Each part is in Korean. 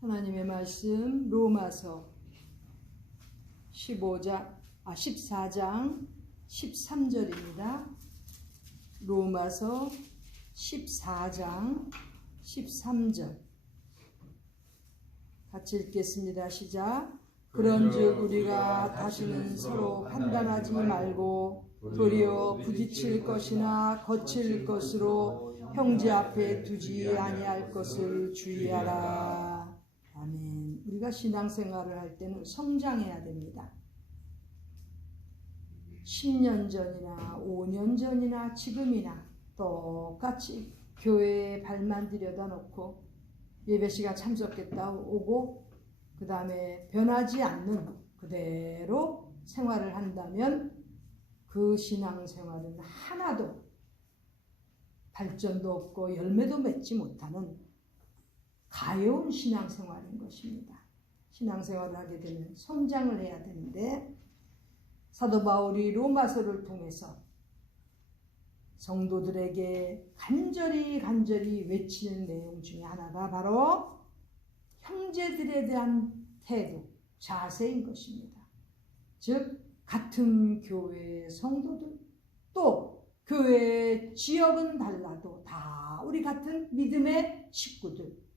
하나님의 말씀 로마서 14장 13절입니다. 로마서 14장 13절 같이 읽겠습니다. 시작. 그런즉 우리가 다시는 서로 판단하지 말고 도리어 부딪힐 것이나 거칠 것으로 형제 앞에 두지 아니할 것을 주의하라. 아멘. 우리가 신앙생활을 할 때는 성장해야 됩니다. 10년 전이나 5년 전이나 지금이나 똑같이 교회에 발만 들여다 놓고 예배시간 참석했다 오고 그 다음에 변하지 않는 그대로 생활을 한다면 그 신앙생활은 하나도 발전도 없고 열매도 맺지 못하는 가여운 신앙생활인 것입니다. 신앙생활을 하게 되면 성장을 해야 되는데 사도 바울이 로마서를 통해서 성도들에게 간절히 외치는 내용 중에 하나가 바로 형제들에 대한 태도, 자세인 것입니다. 즉 같은 교회의 성도들, 또 교회의 지역은 달라도 다 우리 같은 믿음의 식구들,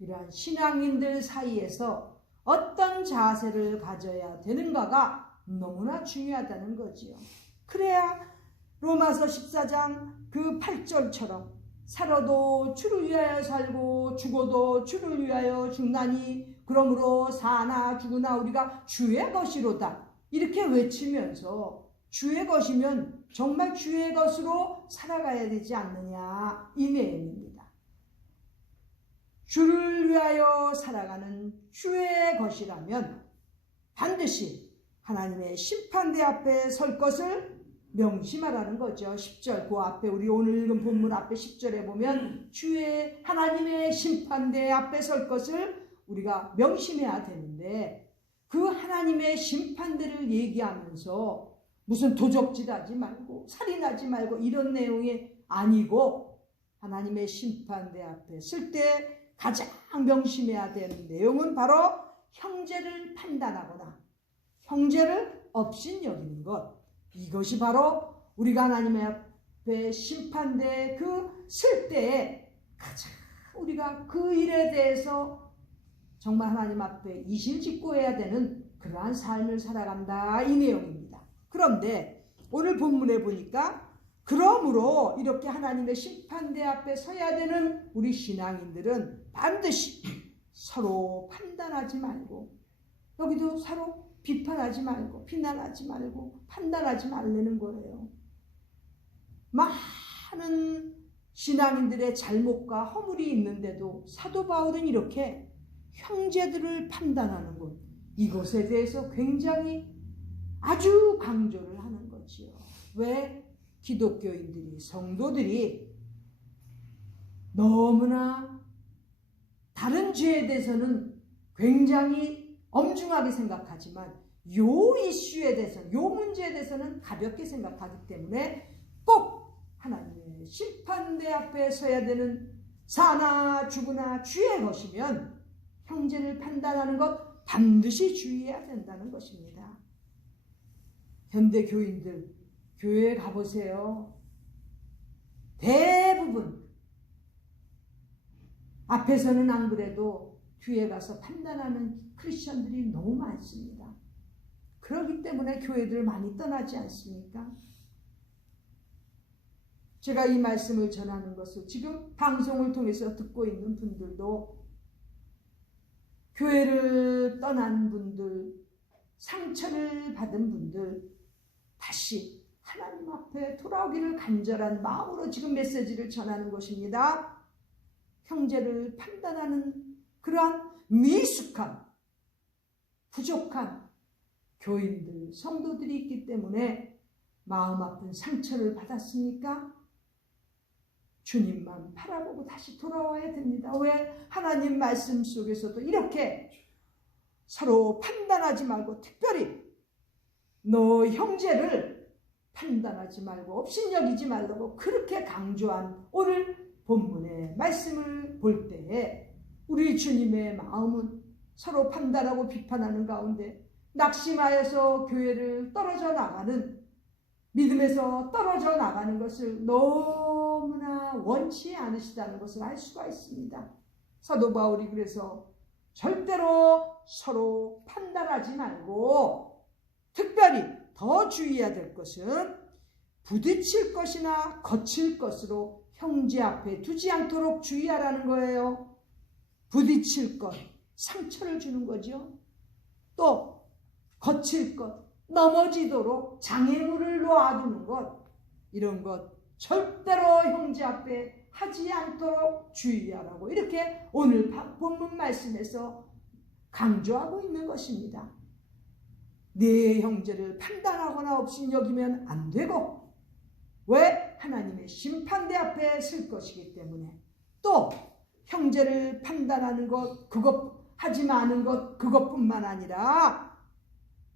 이러한 신앙인들 사이에서 어떤 자세를 가져야 되는가가 너무나 중요하다는 거지요. 그래야 로마서 14장 그 8절처럼 살아도 주를 위하여 살고 죽어도 주를 위하여 죽나니 그러므로 사나 죽으나 우리가 주의 것이로다. 이렇게 외치면서 주의 것이면 정말 주의 것으로 살아가야 되지 않느냐, 이 내용입니다. 주를 위하여 살아가는 주의 것이라면 반드시 하나님의 심판대 앞에 설 것을 명심하라는 거죠. 10절 그 앞에 우리 오늘 읽은 본문 앞에 10절에 보면 주의 하나님의 심판대 앞에 설 것을 우리가 명심해야 되는데 그 하나님의 심판대를 얘기하면서 무슨 도적질하지 말고 살인하지 말고 이런 내용이 아니고 하나님의 심판대 앞에 쓸 때 가장 명심해야 되는 내용은 바로 형제를 판단하거나 형제를 업신여기는 것, 이것이 바로 우리가 하나님의 앞에 심판대 그 쓸 때에 가장 우리가 그 일에 대해서 정말 하나님 앞에 이실직고해야 되는 그러한 삶을 살아간다, 이 내용입니다. 그런데 오늘 본문에 보니까 그러므로 이렇게 하나님의 심판대 앞에 서야 되는 우리 신앙인들은 반드시 서로 판단하지 말고, 여기도 서로 비판하지 말고 비난하지 말고 판단하지 말라는 거예요. 많은 신앙인들의 잘못과 허물이 있는데도 사도 바울은 이렇게 형제들을 판단하는 것, 이것에 대해서 굉장히 아주 강조를 하는 거지요. 왜? 기독교인들이, 성도들이 너무나 다른 죄에 대해서는 굉장히 엄중하게 생각하지만 요 이슈에 대해서는, 요 문제에 대해서는 가볍게 생각하기 때문에 꼭 하나님의 심판대 앞에 서야 되는 사나 죽으나 주의 것이면 형제를 판단하는 것 반드시 주의해야 된다는 것입니다. 현대 교인들 교회에 가보세요. 대부분 앞에서는 안 그래도 뒤에 가서 판단하는 크리스천들이 너무 많습니다. 그렇기 때문에 교회들 많이 떠나지 않습니까? 제가 이 말씀을 전하는 것을 지금 방송을 통해서 듣고 있는 분들도 교회를 떠난 분들, 상처를 받은 분들 다시 하나님 앞에 돌아오기를 간절한 마음으로 지금 메시지를 전하는 것입니다. 형제를 판단하는 그러한 미숙한, 부족한 교인들, 성도들이 있기 때문에 마음 아픈 상처를 받았으니까 주님만 바라보고 다시 돌아와야 됩니다. 왜? 하나님 말씀 속에서도 이렇게 서로 판단하지 말고, 특별히 너 형제를 판단하지 말고 업신여기지 말라고 그렇게 강조한 오늘 본문의 말씀을 볼 때에 우리 주님의 마음은 서로 판단하고 비판하는 가운데 낙심하여서 교회를 떨어져 나가는, 믿음에서 떨어져 나가는 것을 너무나 원치 않으시다는 것을 알 수가 있습니다. 사도 바울이 그래서 절대로 서로 판단하지 말고 특별히 더 주의해야 될 것은 부딪힐 것이나 거칠 것으로 형제 앞에 두지 않도록 주의하라는 거예요. 부딪힐 것, 상처를 주는 거죠. 또 거칠 것, 넘어지도록 장애물을 놓아두는 것, 이런 것 절대로 형제 앞에 하지 않도록 주의하라고 이렇게 오늘 본문 말씀에서 강조하고 있는 것입니다. 네 형제를 판단하거나 없인 여기면 안 되고, 왜? 하나님의 심판대 앞에 설 것이기 때문에. 또 형제를 판단하는 것, 그것 하지 마는 것, 그것뿐만 아니라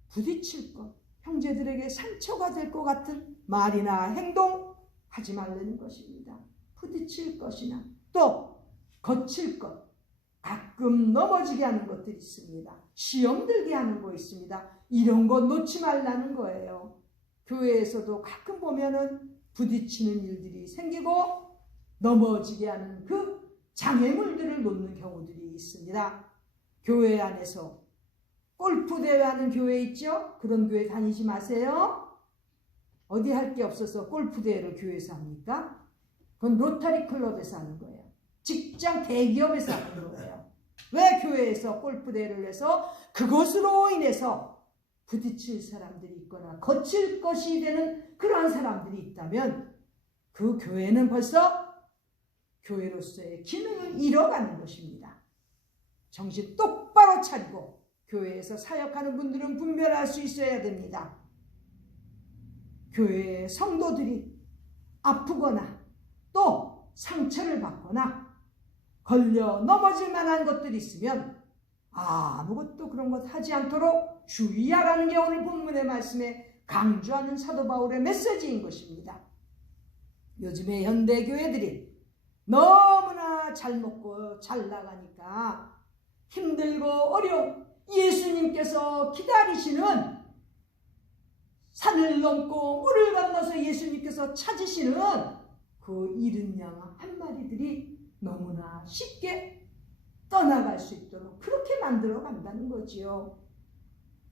부딪힐 것, 형제들에게 상처가 될 것 같은 말이나 행동 하지 말라는 것입니다. 부딪힐 것이나 또 거칠 것, 가끔 넘어지게 하는 것들이 있습니다. 시험 들게 하는 거 있습니다. 이런 거 놓지 말라는 거예요. 교회에서도 가끔 보면은 부딪히는 일들이 생기고 넘어지게 하는 그 장애물들을 놓는 경우들이 있습니다. 교회 안에서 골프 대회하는 교회 있죠? 그런 교회 다니지 마세요. 어디 할 게 없어서 골프 대회를 교회에서 합니까? 그건 로터리 클럽에서 하는 거예요. 직장 대기업에서 하는 거예요. 왜 교회에서 골프 대회를 해서 그것으로 인해서 부딪힐 사람들이 있거나 거칠 것이 되는 그러한 사람들이 있다면 그 교회는 벌써 교회로서의 기능을 잃어가는 것입니다. 정신 똑바로 차리고 교회에서 사역하는 분들은 분별할 수 있어야 됩니다. 교회의 성도들이 아프거나 또 상처를 받거나 걸려 넘어질 만한 것들이 있으면 아무것도 그런 것 하지 않도록 주의하라는 게 오늘 본문의 말씀에 강조하는 사도 바울의 메시지인 것입니다. 요즘의 현대교회들이 너무나 잘 먹고 잘 나가니까 힘들고 어려운 예수님께서 기다리시는, 산을 넘고 물을 건너서 예수님께서 찾으시는 그 잃은 양 한 마리들이 너무나 쉽게 떠나갈 수 있도록 그렇게 만들어 간다는 거지요.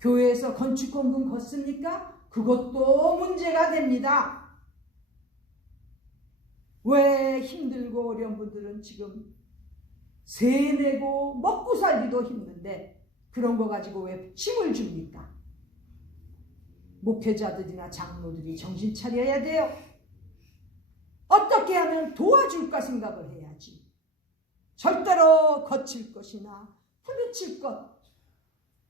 교회에서 건축헌금 걷습니까? 그것도 문제가 됩니다. 왜 힘들고 어려운 분들은 지금 세 내고 먹고 살기도 힘든데 그런 거 가지고 왜 힘을 줍니까? 목회자들이나 장로들이 정신 차려야 돼요. 어떻게 하면 도와줄까 생각을 해야지. 절대로 거칠 것이나 부딪힐 것,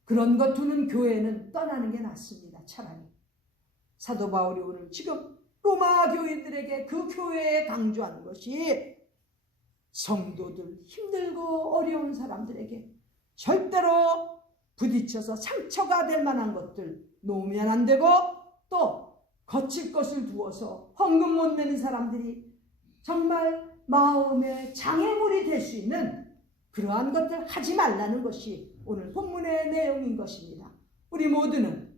그런 것 두는 교회는 떠나는 게 낫습니다. 차라리. 사도 바울이 오늘 지금 로마 교인들에게 그 교회에 강조하는 것이 성도들, 힘들고 어려운 사람들에게 절대로 부딪혀서 상처가 될 만한 것들 놓으면 안 되고, 또 거칠 것을 두어서 헌금 못 내는 사람들이 정말 마음의 장애물이 될 수 있는 그러한 것들 하지 말라는 것이 오늘 본문의 내용인 것입니다. 우리 모두는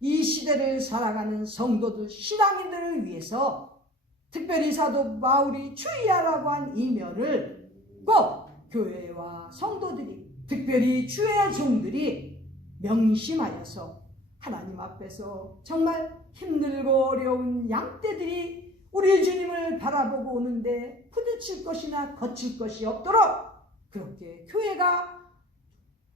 이 시대를 살아가는 성도들, 신앙인들을 위해서 특별히 사도 바울이 주의하라고 한 이 면을 꼭 교회와 성도들이, 특별히 주의 종들이 명심하여서 하나님 앞에서 정말 힘들고 어려운 양떼들이 우리 주님을 바라보고 오는데 부딪힐 것이나 거칠 것이 없도록 그렇게 교회가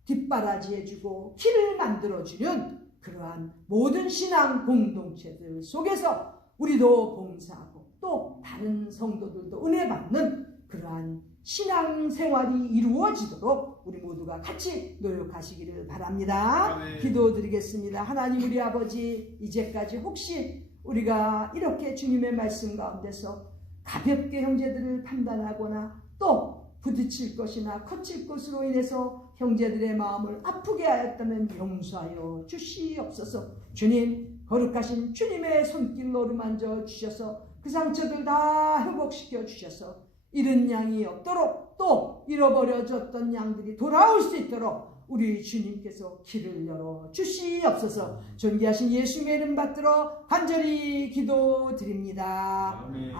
뒷바라지해주고 길을 만들어주는 그러한 모든 신앙 공동체들 속에서 우리도 봉사하고 또 다른 성도들도 은혜 받는 그러한 신앙생활이 이루어지도록 우리 모두가 같이 노력하시기를 바랍니다. 아멘. 기도드리겠습니다. 하나님 우리 아버지, 이제까지 혹시 우리가 이렇게 주님의 말씀 가운데서 가볍게 형제들을 판단하거나 또 부딪힐 것이나 거칠 것으로 인해서 형제들의 마음을 아프게 하였다면 용서하여 주시옵소서. 주님, 거룩하신 주님의 손길로 어루만져 주셔서 그 상처들 다 회복시켜 주셔서 잃은 양이 없도록 또 잃어버려졌던 양들이 돌아올 수 있도록 우리 주님께서 길을 열어 주시옵소서. 존귀하신 예수님의 이름 받들어 간절히 기도드립니다. 아멘.